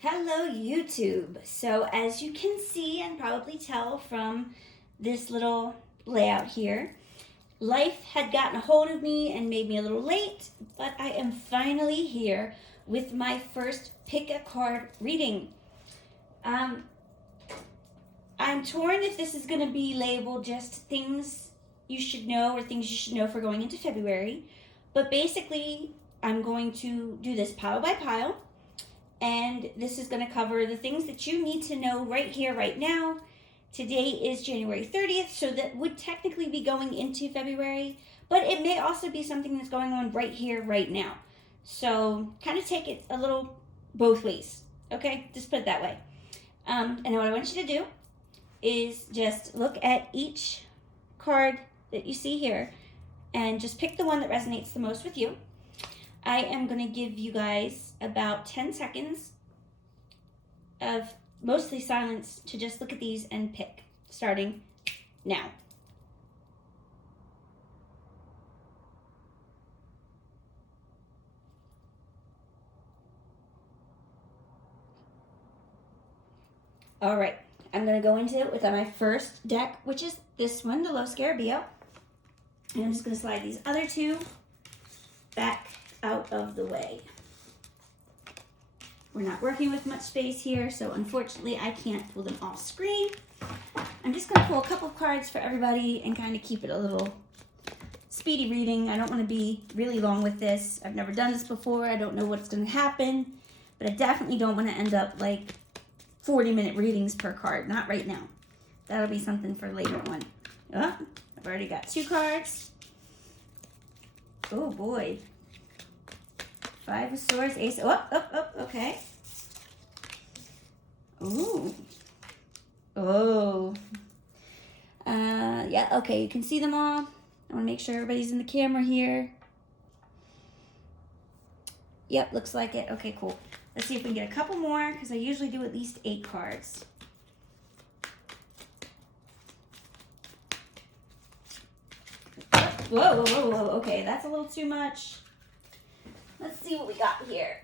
Hello YouTube. So as you can see and probably tell from this little layout here, life had gotten a hold of me and made me a little late, but I am finally here with my first pick a card reading. I'm torn if this is going to be labeled just things you should know or things you should know for going into February, but basically I'm going to do this pile by pile. And this is going to cover the things that you need to know right here, right now. Today is January 30th, so that would technically be going into February, but it may also be something that's going on right here, right now. So kind of take it a little both ways, okay? Just put it that way. And what I want you to do is just look at each card that you see here and just pick the one that resonates the most with you. I am going to give you guys about 10 seconds of mostly silence to just look at these and pick, starting now. All right, I'm going to go into it with my first deck, which is this one, the Lo Scarabeo. And I'm just going to slide these other two back out of the way. We're not working with much space here, so unfortunately I can't pull them off screen. I'm just going to pull a couple of cards for everybody and kind of keep it a little speedy reading. I don't want to be really long with this. I've never done this before. I don't know what's going to happen, but I definitely don't want to end up like 40-minute readings per card. Not right now. That'll be something for later on. Oh, I've already got two cards. Oh boy. Five of Swords, Ace. Okay. Ooh. Oh. Yeah, okay, you can see them all. I want to make sure everybody's in the camera here. Yep, looks like it. Okay, cool. Let's see if we can get a couple more, because I usually do at least 8 cards. Whoa. Okay, that's a little too much. Let's see what we got here.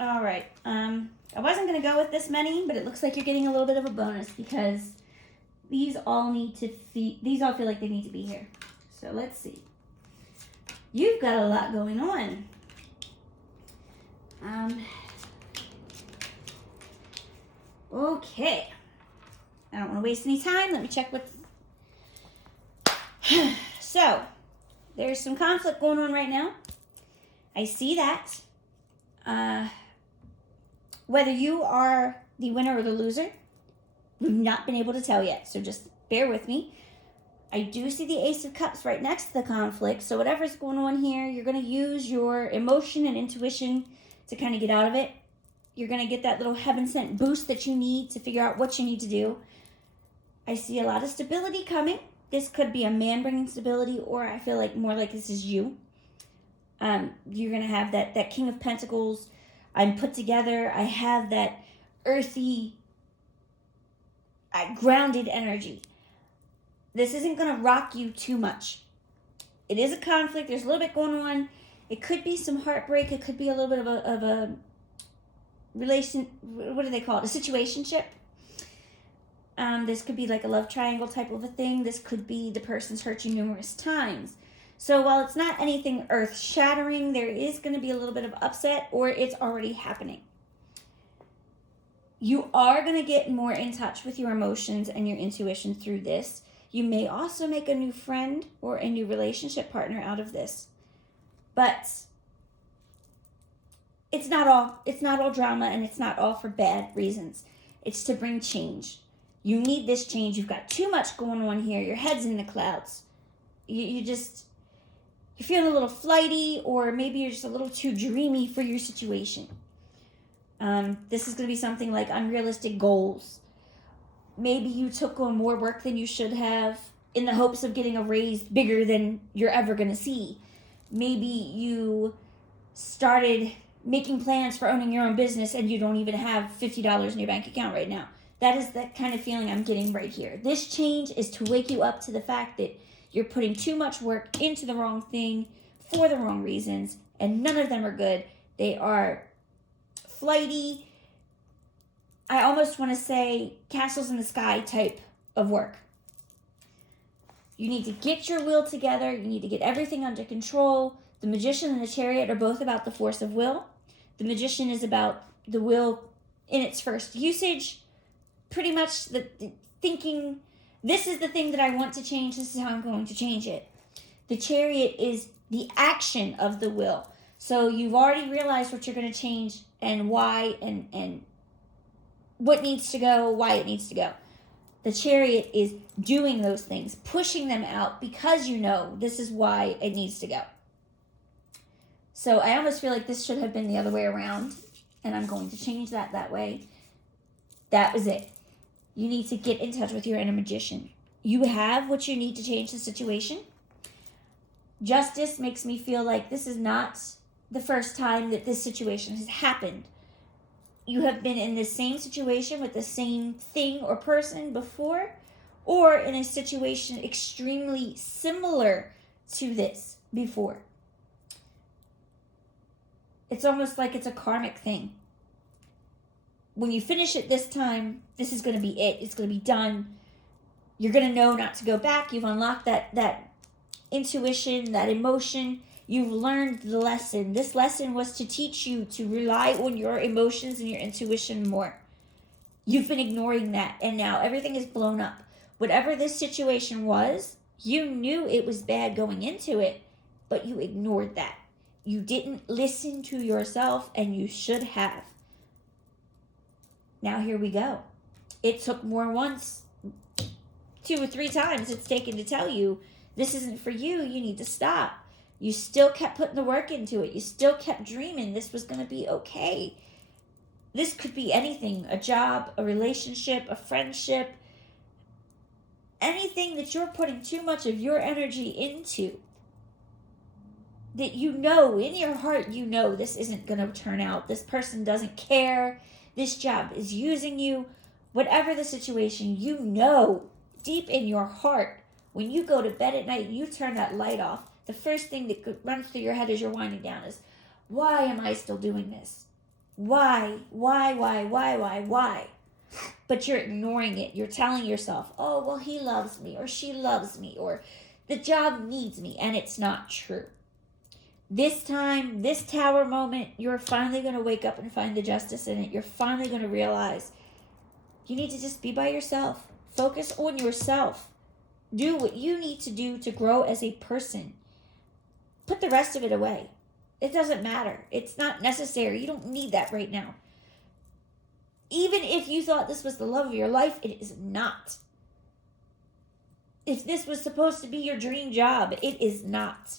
All right. I wasn't going to go with this many, but it looks like you're getting a little bit of a bonus because these all feel like they need to be here. So let's see. You've got a lot going on. Okay. I don't want to waste any time. Let me check what... So, there's some conflict going on right now. I see that. Whether you are the winner or the loser, we've not been able to tell yet, so just bear with me. I do see the Ace of Cups right next to the conflict, so whatever's going on here, you're going to use your emotion and intuition to kind of get out of it. You're going to get that little heaven-sent boost that you need to figure out what you need to do. I see a lot of stability coming. This could be a man bringing stability, or I feel like more like this is you. You're going to have that King of Pentacles. I'm put together. I have that earthy, grounded energy. This isn't going to rock you too much. It is a conflict. There's a little bit going on. It could be some heartbreak. It could be a little bit of a relation. What do they call it? A situationship. This could be like a love triangle type of a thing. This could be the person's hurt you numerous times. So while it's not anything earth-shattering, there is going to be a little bit of upset, or it's already happening. You are going to get more in touch with your emotions and your intuition through this. You may also make a new friend or a new relationship partner out of this. But it's not all drama, and it's not all for bad reasons. It's to bring change. You need this change. You've got too much going on here. Your head's in the clouds. You're feeling a little flighty, or maybe you're just a little too dreamy for your situation. This is going to be something like unrealistic goals. Maybe you took on more work than you should have in the hopes of getting a raise bigger than you're ever going to see. Maybe you started making plans for owning your own business and you don't even have $50 in your bank account right now. That is the kind of feeling I'm getting right here. This change is to wake you up to the fact that you're putting too much work into the wrong thing for the wrong reasons. And none of them are good. They are flighty. I almost want to say castles in the sky type of work. You need to get your will together. You need to get everything under control. The Magician and the Chariot are both about the force of will. The Magician is about the will in its first usage. Pretty much the thinking, this is the thing that I want to change. This is how I'm going to change it. The Chariot is the action of the will. So you've already realized what you're going to change and why and what needs to go, why it needs to go. The Chariot is doing those things, pushing them out because you know this is why it needs to go. So I almost feel like this should have been the other way around, and I'm going to change that way. That was it. You need to get in touch with your inner magician. You have what you need to change the situation. Justice makes me feel like this is not the first time that this situation has happened. You have been in the same situation with the same thing or person before, or in a situation extremely similar to this before. It's almost like it's a karmic thing. When you finish it this time, this is going to be it. It's going to be done. You're going to know not to go back. You've unlocked that intuition, that emotion. You've learned the lesson. This lesson was to teach you to rely on your emotions and your intuition more. You've been ignoring that, and now everything is blown up. Whatever this situation was, you knew it was bad going into it, but you ignored that. You didn't listen to yourself, and you should have. Now here we go. It took more once, 2 or 3 times it's taken to tell you, this isn't for you, you need to stop. You still kept putting the work into it. You still kept dreaming this was going to be okay. This could be anything, a job, a relationship, a friendship, anything that you're putting too much of your energy into. That you know, in your heart, you know this isn't going to turn out. This person doesn't care. This job is using you. Whatever the situation, you know deep in your heart, when you go to bed at night, you turn that light off. The first thing that runs through your head as you're winding down is, why am I still doing this? Why? But you're ignoring it. You're telling yourself, oh, well, he loves me, or she loves me, or the job needs me, and it's not true. This time, this tower moment, you're finally going to wake up and find the justice in it. You're finally going to realize you need to just be by yourself. Focus on yourself. Do what you need to do to grow as a person. Put the rest of it away. It doesn't matter. It's not necessary. You don't need that right now. Even if you thought this was the love of your life, it is not. If this was supposed to be your dream job, it is not.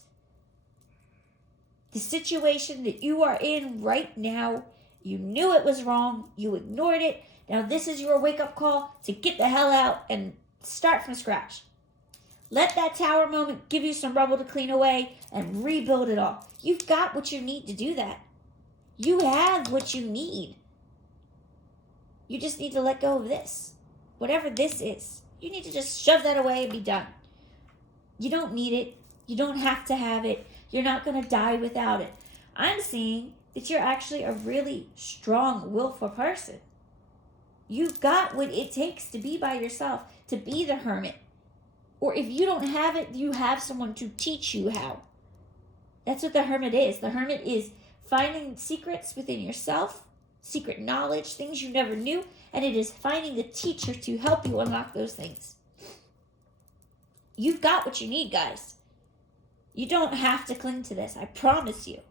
The situation that you are in right now, you knew it was wrong. You ignored it. Now this is your wake-up call to get the hell out and start from scratch. Let that tower moment give you some rubble to clean away and rebuild it all. You've got what you need to do that. You have what you need. You just need to let go of this. Whatever this is. You need to just shove that away and be done. You don't need it. You don't have to have it. You're not going to die without it. I'm seeing that you're actually a really strong, willful person. You've got what it takes to be by yourself, to be the hermit. Or if you don't have it, you have someone to teach you how. That's what the hermit is. The hermit is finding secrets within yourself, secret knowledge, things you never knew, and it is finding the teacher to help you unlock those things. You've got what you need, guys. You don't have to cling to this, I promise you.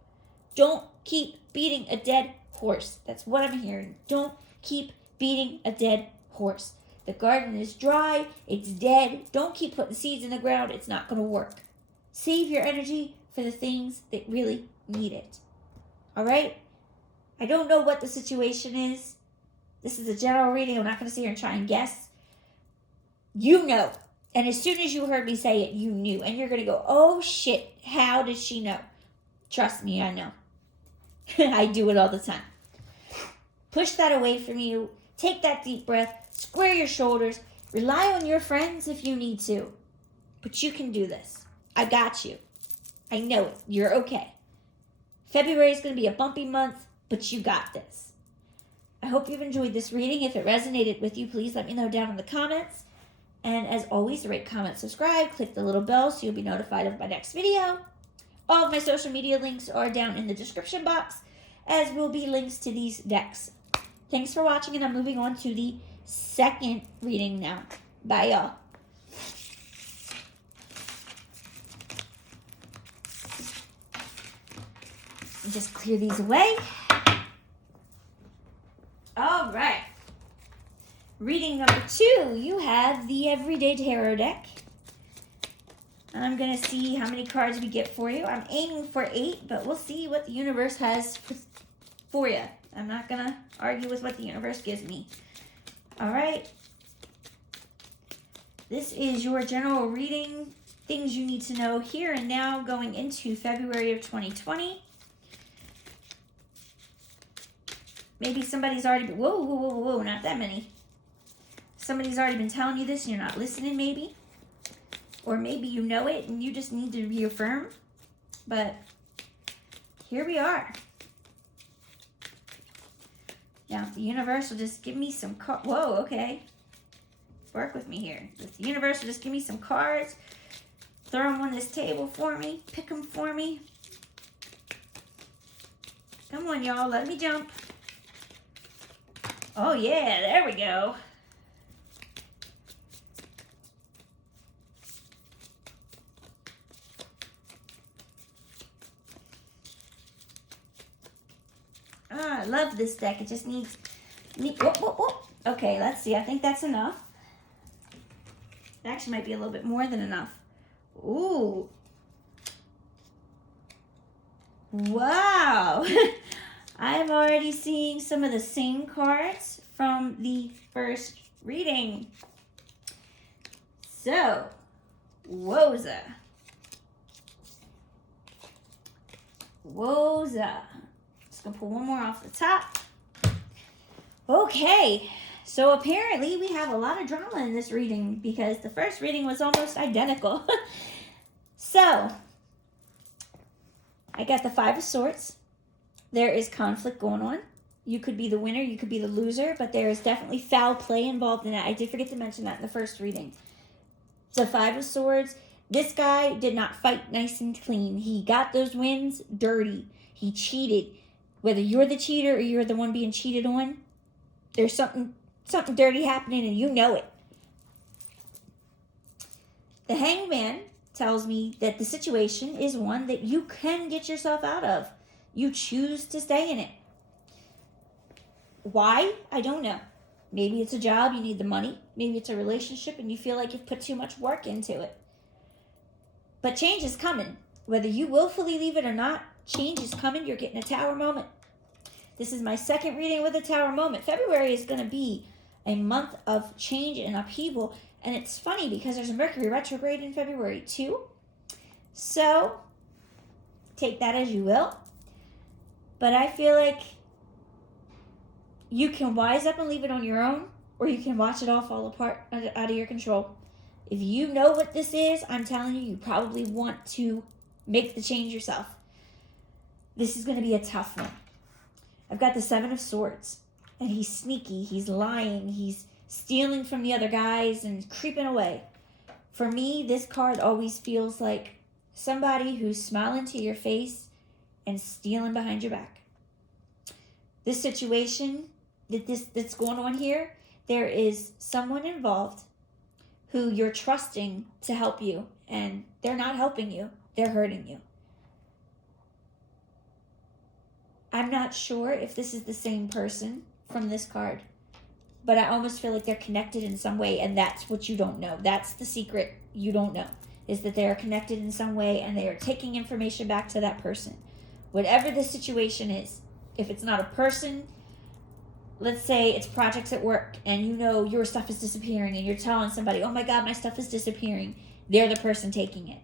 Don't keep beating a dead horse. That's what I'm hearing. Don't keep beating a dead horse. The garden is dry. It's dead. Don't keep putting seeds in the ground. It's not going to work. Save your energy for the things that really need it. All right? I don't know what the situation is. This is a general reading. I'm not going to sit here and try and guess. You know. And as soon as you heard me say it, you knew. And you're going to go, oh shit, how did she know? Trust me, I know. I do it all the time. Push that away from you. Take that deep breath. Square your shoulders. Rely on your friends if you need to. But you can do this. I got you. I know it. You're okay. February is going to be a bumpy month, but you got this. I hope you've enjoyed this reading. If it resonated with you, please let me know down in the comments. And as always, rate, comment, subscribe, click the little bell so you'll be notified of my next video. All of my social media links are down in the description box, as will be links to these decks. Thanks for watching, and I'm moving on to the second reading now. Bye, y'all. Just clear these away. All right. Reading number 2, you have the Everyday Tarot deck. I'm going to see how many cards we get for you. I'm aiming for 8, but we'll see what the universe has for you. I'm not going to argue with what the universe gives me. All right. This is your general reading. Things you need to know here and now going into February of 2020. Maybe somebody's already been, whoa, not that many. Somebody's already been telling you this and you're not listening, maybe. Or maybe you know it and you just need to reaffirm. But here we are. Now, the universe will just give me some cards. Whoa, okay. Work with me here. The universe will just give me some cards. Throw them on this table for me. Pick them for me. Come on, y'all. Let me jump. Oh, yeah. There we go. I love this deck. It just needs... Whoop. Okay, let's see. I think that's enough. It actually might be a little bit more than enough. Ooh. Wow. I'm already seeing some of the same cards from the first reading. So, Woza. Just gonna pull one more off the top. Okay, so apparently we have a lot of drama in this reading because the first reading was almost identical. So, I got the 5 of Swords. There is conflict going on. You could be the winner, you could be the loser, but there is definitely foul play involved in that. I did forget to mention that in the first reading. The 5 of Swords, this guy did not fight nice and clean. He got those wins dirty. He cheated. Whether you're the cheater or you're the one being cheated on, there's something dirty happening and you know it. The Hangman tells me that the situation is one that you can get yourself out of. You choose to stay in it. Why? I don't know. Maybe it's a job, you need the money. Maybe it's a relationship and you feel like you've put too much work into it. But change is coming. Whether you willfully leave it or not, change is coming. You're getting a Tower moment. This is my second reading with a Tower moment. February is going to be a month of change and upheaval. And it's funny because there's a Mercury retrograde in February too. So, take that as you will. But I feel like you can wise up and leave it on your own, or you can watch it all fall apart out of your control. If you know what this is, I'm telling you, you probably want to make the change yourself. This is going to be a tough one. I've got the 7 of Swords, and he's sneaky, he's lying, he's stealing from the other guys and creeping away. For me, this card always feels like somebody who's smiling to your face and stealing behind your back. This situation that's going on here, there is someone involved who you're trusting to help you, and they're not helping you, they're hurting you. I'm not sure if this is the same person from this card, but I almost feel like they're connected in some way, and that's what you don't know. That's the secret you don't know, is that they are connected in some way and they are taking information back to that person. Whatever the situation is, if it's not a person, let's say it's projects at work and you know your stuff is disappearing and you're telling somebody, oh my God, my stuff is disappearing. They're the person taking it.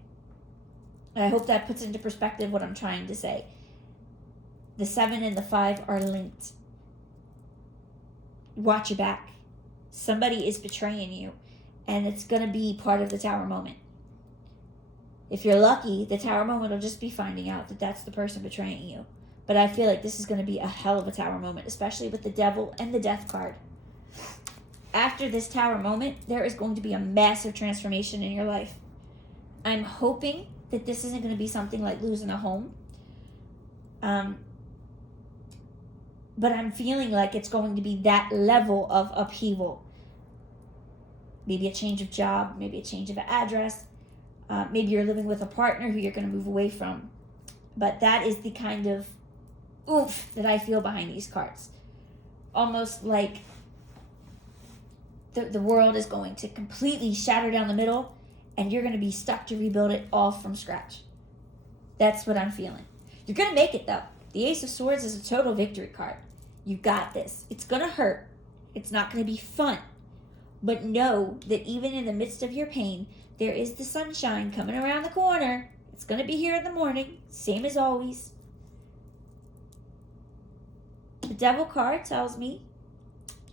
And I hope that puts into perspective what I'm trying to say. The 7 and the 5 are linked. Watch your back. Somebody is betraying you, and it's going to be part of the Tower moment. If you're lucky, the Tower moment will just be finding out that that's the person betraying you. But I feel like this is going to be a hell of a Tower moment, especially with the Devil and the Death card. After this Tower moment, there is going to be a massive transformation in your life. I'm hoping that this isn't going to be something like losing a home. But I'm feeling like it's going to be that level of upheaval. Maybe a change of job, maybe a change of address. Maybe you're living with a partner who you're going to move away from. But that is the kind of oomph that I feel behind these cards. Almost like the world is going to completely shatter down the middle, and you're going to be stuck to rebuild it all from scratch. That's what I'm feeling. You're going to make it, though. The Ace of Swords is a total victory card. You got this. It's going to hurt. It's not going to be fun. But know that even in the midst of your pain, there is the sunshine coming around the corner. It's going to be here in the morning, same as always. The Devil card tells me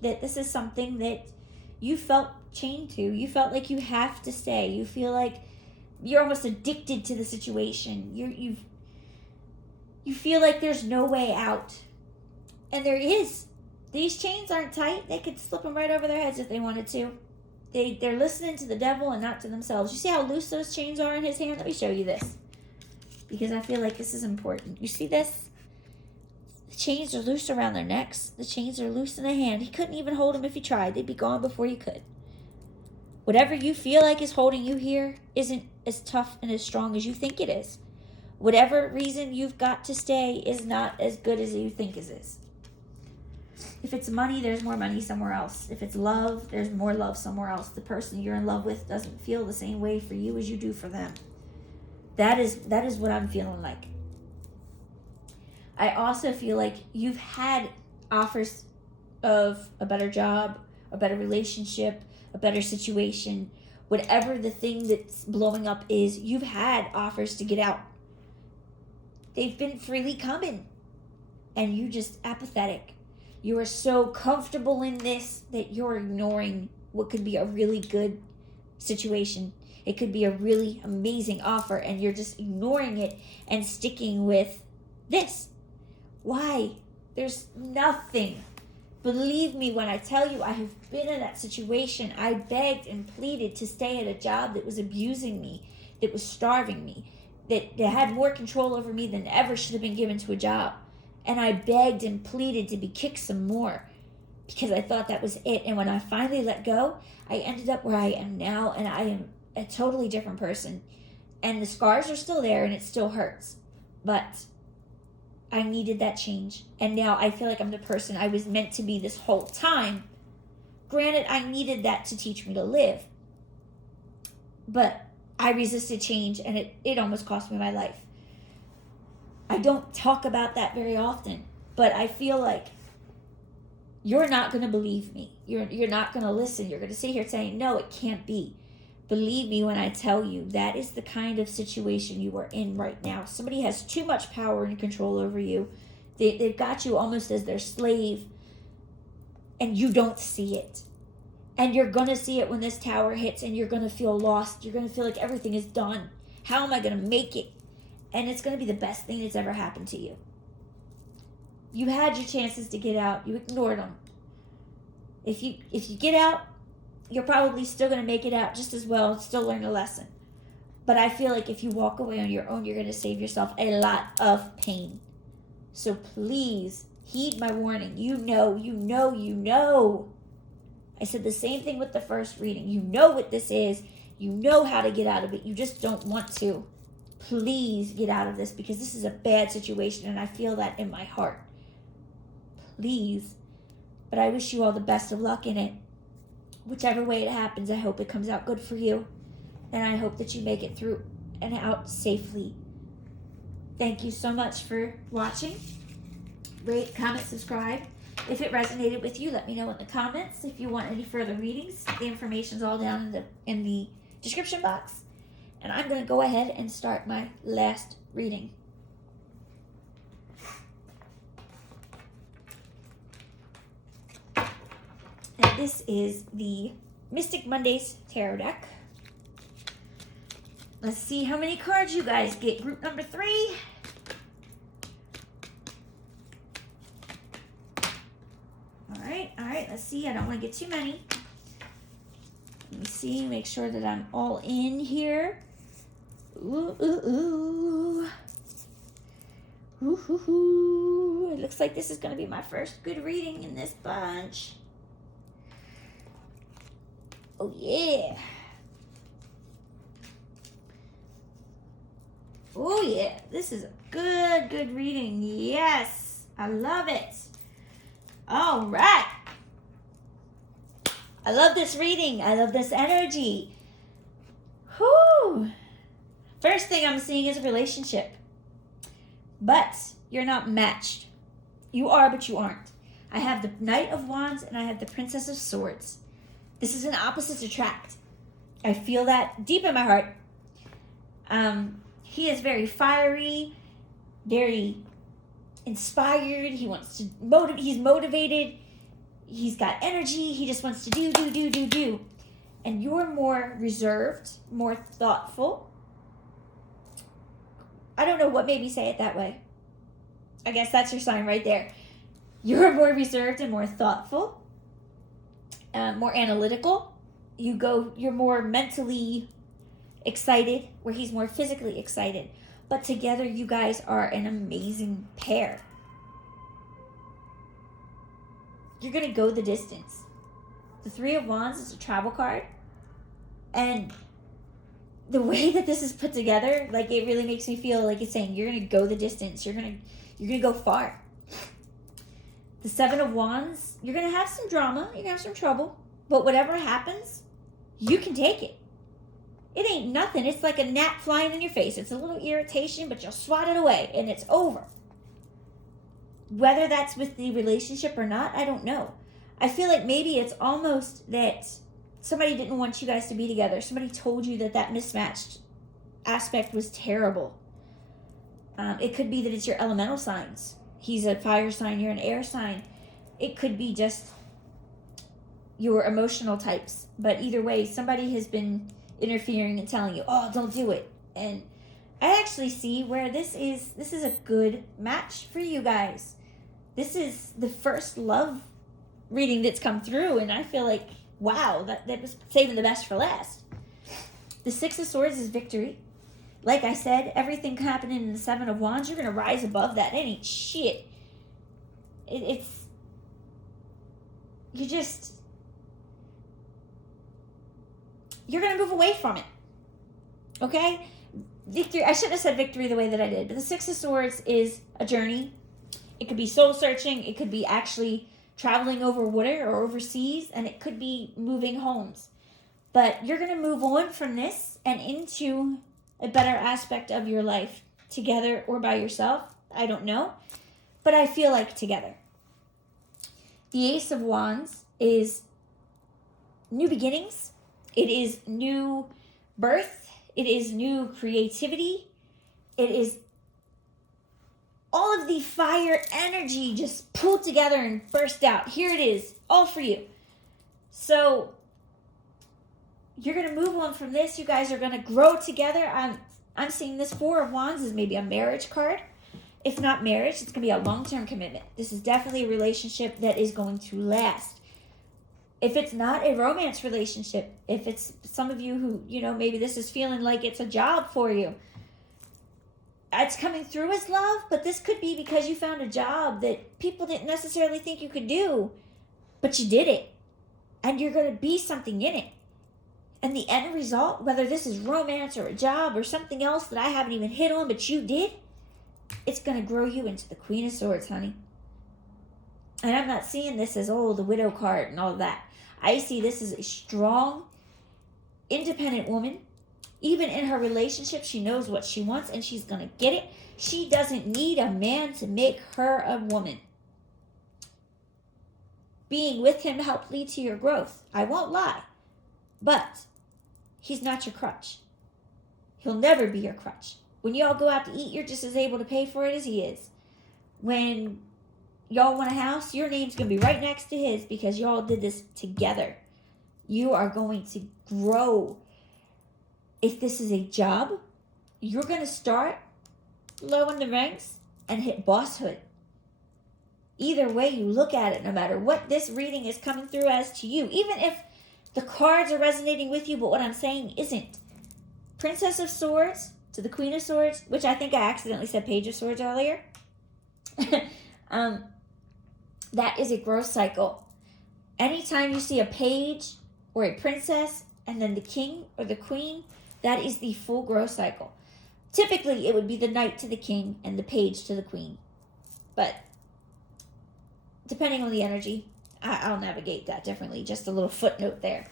that this is something that you felt chained to. You felt like you have to stay. You feel like you're almost addicted to the situation. You feel like there's no way out. And there is. These chains aren't tight. They could slip them right over their heads if they wanted to. They're listening to the devil and not to themselves. You see how loose those chains are in his hand? Let me show you this. Because I feel like this is important. You see this? The chains are loose around their necks. The chains are loose in the hand. He couldn't even hold them if he tried. They'd be gone before you could. Whatever you feel like is holding you here isn't as tough and as strong as you think it is. Whatever reason you've got to stay is not as good as you think it is. If it's money, there's more money somewhere else. If it's love, there's more love somewhere else. The person you're in love with doesn't feel the same way for you as you do for them. That is what I'm feeling like. I also feel like you've had offers of a better job, a better relationship, a better situation. Whatever the thing that's blowing up is, you've had offers to get out. They've been freely coming. And you're just apathetic. You are so comfortable in this that you're ignoring what could be a really good situation. It could be a really amazing offer, and you're just ignoring it and sticking with this. Why? There's nothing. Believe me when I tell you I have been in that situation. I begged and pleaded to stay at a job that was abusing me, that was starving me, that had more control over me than ever should have been given to a job. And I begged and pleaded to be kicked some more because I thought that was it. And when I finally let go, I ended up where I am now, and I am a totally different person. And the scars are still there, and it still hurts. But I needed that change. And now I feel like I'm the person I was meant to be this whole time. Granted, I needed that to teach me to live. But I resisted change, and it almost cost me my life. I don't talk about that very often, but I feel like you're not going to believe me. You're not going to listen. You're going to sit here saying, no, it can't be. Believe me when I tell you that is the kind of situation you are in right now. Somebody has too much power and control over you. They've got you almost as their slave, and you don't see it. And you're going to see it when this tower hits, and you're going to feel lost. You're going to feel like everything is done. How am I going to make it? And it's going to be the best thing that's ever happened to you. You had your chances to get out. You ignored them. If you get out, you're probably still going to make it out just as well and still learn a lesson. But I feel like if you walk away on your own, you're going to save yourself a lot of pain. So please heed my warning. You know. I said the same thing with the first reading. You know what this is. You know how to get out of it. You just don't want to. Please get out of this, because this is a bad situation, and I feel that in my heart. Please. But I wish you all the best of luck in it. Whichever way it happens, I hope it comes out good for you. And I hope that you make it through and out safely. Thank you so much for watching. Rate, comment, subscribe. If it resonated with you, let me know in the comments. If you want any further readings, the information's all down in the description box. And I'm going to go ahead and start my last reading. And this is the Mystic Mondays Tarot deck. Let's see how many cards you guys get. Group number 3. All right, let's see. I don't want to get too many. Let me see, make sure that I'm all in here. Ooh, ooh, ooh. Ooh, ooh, ooh. It looks like this is going to be my first good reading in this bunch. Oh, yeah. Oh, yeah. This is a good reading. Yes. I love it. All right. I love this reading. I love this energy. Whew. First thing I'm seeing is a relationship. But you're not matched. You are, but you aren't. I have the Knight of Wands and I have the Princess of Swords. This is an opposites attract. I feel that deep in my heart. He is very fiery, very inspired. He wants to he's motivated. He's got energy. He just wants to do. And you're more reserved, more thoughtful. I don't know what made me say it that way. I guess that's your sign right there. You're more reserved and more thoughtful, more analytical. You're more mentally excited, where he's more physically excited. But together, you guys are an amazing pair. You're going to go the distance. The Three of Wands is a travel card. And the way that this is put together, like, it really makes me feel like it's saying you're going to go the distance. You're going to go far. The Seven of Wands, you're going to have some drama. You're going to have some trouble. But whatever happens, you can take it. It ain't nothing. It's like a gnat flying in your face. It's a little irritation, but you'll swat it away, and it's over. Whether that's with the relationship or not, I don't know. I feel like maybe it's almost that somebody didn't want you guys to be together. Somebody told you that mismatched aspect was terrible. It could be that it's your elemental signs. He's a fire sign, you're an air sign. It could be just your emotional types. But either way, somebody has been interfering and telling you, oh, don't do it. And I actually see where this is a good match for you guys. This is the first love reading that's come through, and I feel like, wow, that was saving the best for last. The Six of Swords is victory. Like I said, everything happening in the Seven of Wands, you're going to rise above that. It ain't shit. You're going to move away from it. Okay? Victory, I shouldn't have said victory the way that I did, but the Six of Swords is a journey. It could be soul searching. It could be actually traveling over water or overseas, and it could be moving homes. But you're going to move on from this and into a better aspect of your life, together or by yourself. I don't know, but I feel like together. The Ace of Wands is new beginnings. It is new birth. It is new creativity. It is all of the fire energy just pulled together and burst out. Here it is, all for you. So you're going to move on from this. You guys are going to grow together. I'm seeing this Four of Wands as maybe a marriage card. If not marriage, it's going to be a long-term commitment. This is definitely a relationship that is going to last. If it's not a romance relationship, if it's some of you who, maybe this is feeling like it's a job for you, it's coming through as love, but this could be because you found a job that people didn't necessarily think you could do, but you did it, and you're going to be something in it. And the end result, whether this is romance or a job or something else that I haven't even hit on, but you did, it's going to grow you into the Queen of Swords, honey. And I'm not seeing this as, the widow card and all of that. I see this as a strong, independent woman. Even in her relationship, she knows what she wants and she's going to get it. She doesn't need a man to make her a woman. Being with him helped lead to your growth. I won't lie. But he's not your crutch. He'll never be your crutch. When y'all go out to eat, you're just as able to pay for it as he is. When y'all want a house, your name's going to be right next to his because y'all did this together. You are going to grow. If this is a job, you're going to start low in the ranks and hit bosshood. Either way you look at it, no matter what this reading is coming through as to you, even if the cards are resonating with you, but what I'm saying isn't. Princess of Swords to the Queen of Swords, which I think I accidentally said Page of Swords earlier. That is a growth cycle. Anytime you see a page or a princess and then the king or the queen, that is the full growth cycle. Typically, it would be the knight to the king and the page to the queen. But depending on the energy, I'll navigate that differently. Just a little footnote there.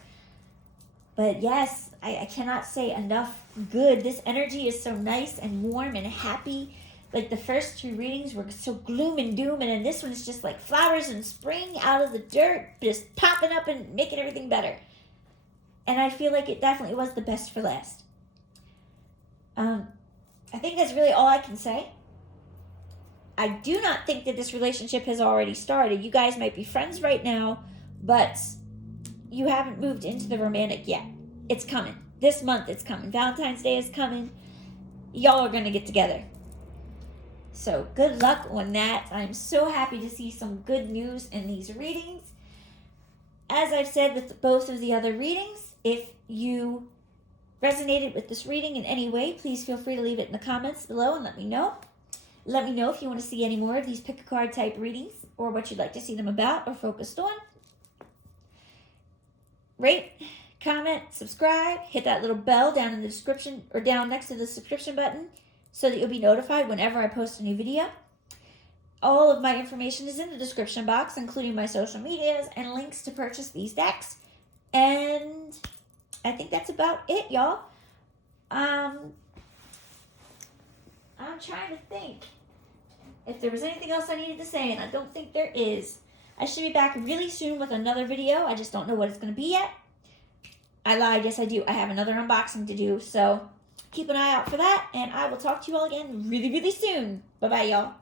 But yes, I cannot say enough good. This energy is so nice and warm and happy. Like the first two readings were so gloom and doom, and then this one is just like flowers and spring out of the dirt, just popping up and making everything better. And I feel like it definitely was the best for last. I think that's really all I can say. I do not think that this relationship has already started. You guys might be friends right now, but you haven't moved into the romantic yet. It's coming. This month it's coming. Valentine's Day is coming. Y'all are going to get together. So good luck on that. I'm so happy to see some good news in these readings. As I've said with both of the other readings, if you resonated with this reading in any way, please feel free to leave it in the comments below and let me know. Let me know if you want to see any more of these pick a card type readings or what you'd like to see them about or focused on. Rate, comment, subscribe, hit that little bell down in the description or down next to the subscription button so that you'll be notified whenever I post a new video. All of my information is in the description box, including my social medias and links to purchase these decks. And I think that's about it, y'all. I'm trying to think if there was anything else I needed to say, and I don't think there is. I should be back really soon with another video. I just don't know what it's going to be yet. I lied. Yes, I do. I have another unboxing to do, so keep an eye out for that, and I will talk to you all again really, really soon. Bye-bye, y'all.